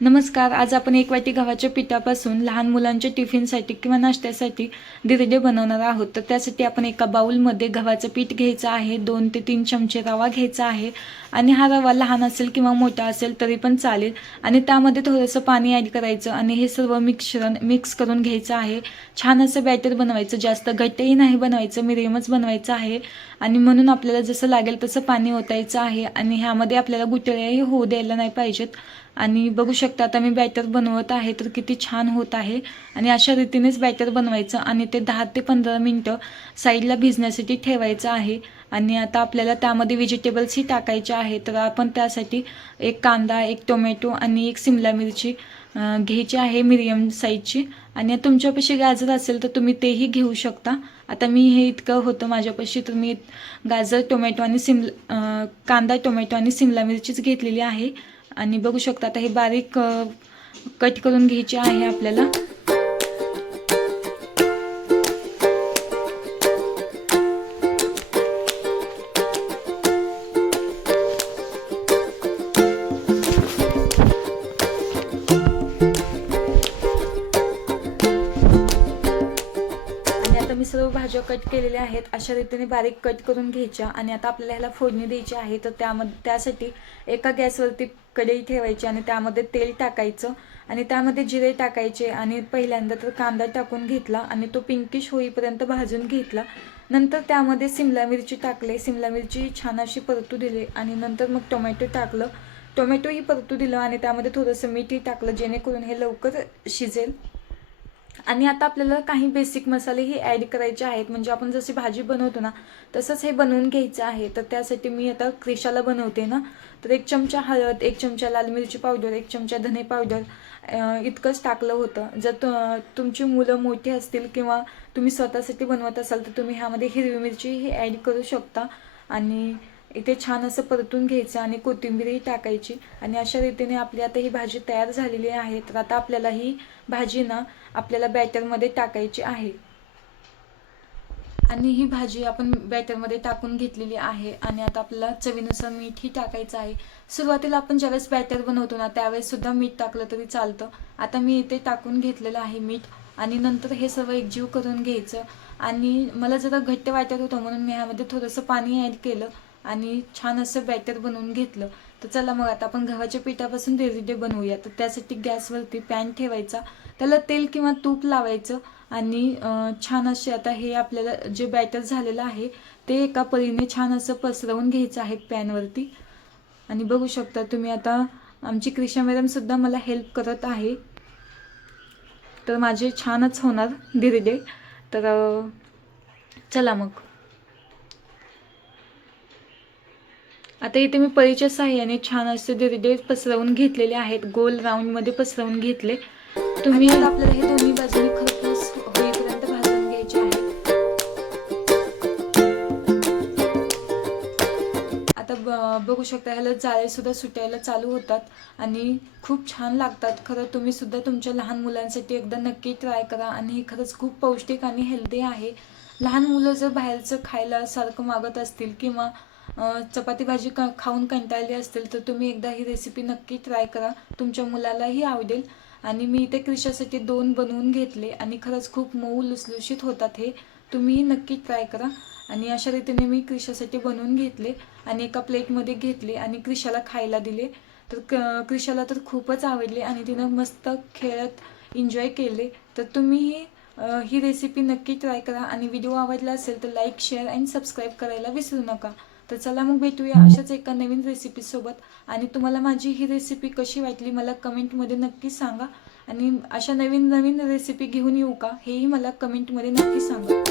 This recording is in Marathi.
नमस्कार. आज आपण एक वाटी गव्हाच्या पिठापासून लहान मुलांच्या टिफिनसाठी किंवा नाश्त्यासाठी धिरडे बनवणार आहोत. तर त्यासाठी आपण एका बाउलमध्ये गव्हाचं पीठ घ्यायचं आहे, 2 ते 3 चमचे रवा घ्यायचा आहे आणि हा रवा लहान असेल किंवा मोठा असेल तरी पण चालेल आणि त्यामध्ये थोडंसं पाणी ॲड करायचं आणि हे सर्व मिश्रण मिक्स करून घ्यायचं आहे. छान असं बॅटर बनवायचं, जास्त घट्टही नाही बनवायचं, मिडियमच बनवायचं आहे आणि म्हणून आपल्याला जसं लागेल तसं पाणी ओतायचं आहे आणि ह्यामध्ये आपल्याला गुठळ्याही होऊ द्यायला नाही पाहिजेत. आणि बघू शकता आता मी बॅटर बनवत आहे तर किती छान होत आहे आणि अशा रीतीनेच बॅटर बनवायचं आणि ते 10 ते 15 मिनिटं साईडला भिजण्यासाठी ठेवायचं आहे. आणि आता आपल्याला त्यामध्ये व्हेजिटेबल्सही टाकायचे आहे. तर आपण त्यासाठी एक कांदा, एक टोमॅटो आणि एक सिमला मिरची घ्यायची आहे मीडियम साईजची आणि तुमच्यापाशी गाजर असेल तर तुम्ही तेही घेऊ शकता. आता मी हे इतकं होतं माझ्यापाशी तर मी गाजर, टोमॅटो आणि कांदा, टोमॅटो आणि सिमला मिरचीच घेतलेली आहे आणि बघू शकता आता हे बारीक कट करून घ्यायचे आहे आपल्याला. मी सर्व भाज्या कट केलेल्या आहेत, अशा रीतीने बारीक कट करून घ्यायच्या आणि आता आपल्याला ह्याला फोडणी द्यायची आहे. तर त्यासाठी एका गॅसवरती कढई ठेवायची आणि त्यामध्ये तेल टाकायचं आणि त्यामध्ये जिरे टाकायचे आणि पहिल्यांदा तर कांदा टाकून घेतला आणि तो पिंकिश होईपर्यंत भाजून घेतला. नंतर त्यामध्ये सिमला मिरची टाकले, सिमला मिरची छान अशी परतू दिली आणि नंतर मग टोमॅटो टाकलं, टोमॅटोही परतू दिलं आणि त्यामध्ये थोडंसं मीठही टाकलं जेणेकरून हे लवकर शिजेल. आणि आता आपल्याला काही बेसिक मसालेही ॲड करायचे आहेत, म्हणजे आपण जशी भाजी बनवतो ना तसंच हे बनवून घ्यायचं आहे. तर त्यासाठी मी आता क्रिशाला बनवते ना, तर 1 चमचा हळद, 1 चमचा लाल मिरची पावडर, 1 चमचा धने पावडर इतकंच टाकलं होतं. जर तुमची मुलं मोठी असतील किंवा तुम्ही स्वतःसाठी बनवत असाल तर तुम्ही ह्यामध्ये हिरवी मिरचीही ॲड करू शकता आणि इथे छान असं परतून घ्यायचं आणि कोथिंबीरही टाकायची आणि अशा रीतीने आपली आता ही भाजी तयार झालेली आहे. तर आता आपल्याला ही भाजी ना आपल्याला बॅटरमध्ये टाकायची आहे आणि ही भाजी आपण बॅटरमध्ये टाकून घेतलेली आहे आणि आता आपल्याला चवीनुसार मीठही टाकायचं आहे. सुरुवातीला आपण ज्यावेळेस बॅटर बनवतो ना त्यावेळेस सुद्धा मीठ टाकलं तरी चालतं. आता मी इथे टाकून घेतलेलं आहे मीठ आणि नंतर हे सर्व एकजीव करून घ्यायचं आणि मला जरा घट्ट वाटत होतं म्हणून मी ह्यामध्ये थोडंसं पाणी ॲड केलं आणि छान असं बॅटर बनवून घेतलं. तर चला मग आता आपण गव्हाच्या पिठापासून धिरडे बनवूया. तर त्यासाठी गॅसवरती पॅन ठेवायचा, त्याला तेल किंवा तूप लावायचं आणि छान असे आता हे आपल्याला जे बॅटर झालेलं आहे ते एका परीने छान असं पसरवून घ्यायचं आहे पॅनवरती. आणि बघू शकता तुम्ही आता आमची क्रिशा मॅडमसुद्धा मला हेल्प करत आहे. तर माझे छानच होणार धिरडे. तर चला मग आता इथे मी पळीच्या साहाय्याने छान असे धिरडे पसरवून घेतलेले आहेत, गोल राऊंडमध्ये पसरवून घेतले. तुम्ही आपल्याला हे दोन्ही बाजूने खरपूस होईपर्यंत भाजून घ्यायचे आहे. आता बघू शकता ह्याला जाळे सुद्धा सुटायला चालू होतात आणि खूप छान लागतात. खरं तुम्ही सुद्धा तुमच्या लहान मुलांसाठी एकदा नक्की ट्राय करा आणि हे खरंच खूप पौष्टिक आणि हेल्दी आहे. लहान मुलं जर बाहेरचं खायला सारखं मागत असतील किंवा चपाती भाजी खाऊन कंटाळली असतील तर तुम्ही एकदा ही रेसिपी नक्की ट्राय करा, तुमच्या मुलालाही आवडेल. आणि मी इथे क्रिशासाठी 2 बनवून घेतले आणि खरंच खूप मऊ लुसलुशीत होतात हे, तुम्हीही नक्की ट्राय करा. आणि अशा रीतीने मी क्रिशासाठी बनवून घेतले आणि एका प्लेटमध्ये घेतले आणि क्रिशाला खायला दिले. तर क्रिशाला तर खूपच आवडले आणि तिनं मस्त खेळत एन्जॉय केले. तर तुम्हीही ही रेसिपी नक्की ट्राय करा आणि व्हिडिओ आवडला असेल तर लाईक, शेअर आणि सबस्क्राईब करायला विसरू नका. तर चला मग भेटूया अशाच एका नवीन रेसिपीसोबत आणि तुम्हाला माझी ही रेसिपी कशी वाटली मला कमेंटमध्ये नक्की सांगा आणि अशा नवीन नवीन रेसिपी घेऊन येऊ का हेही मला कमेंटमध्ये नक्की सांगा.